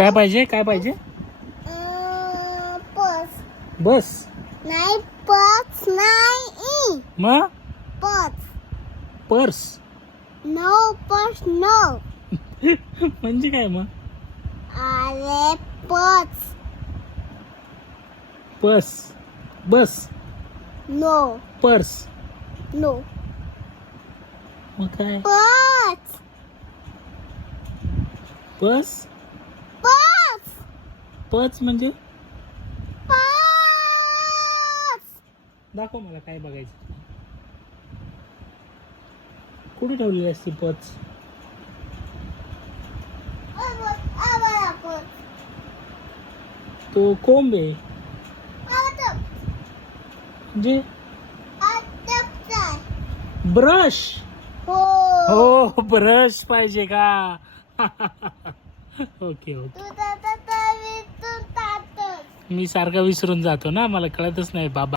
काय पाहिजे काय पाहिजे? पर्स बस नाही, पर्स नाही, मग purse purse no, purse no. म्हणजे काय मग? अरे पर्स बस बस नो पर्स नो, मग काय? पर्स बस पर्स पच म्हणजे पर्स. दाखव मला काय बघायचं. कुठे ठेवलेली असते पच? तो कोंब आहे म्हणजे ब्रश. हो हो ब्रश पाहिजे का? Okay okay. तू तर विसरून टाकतोस. मी सारखा विसरून जातो ना, मला कळतच नाही बाबा.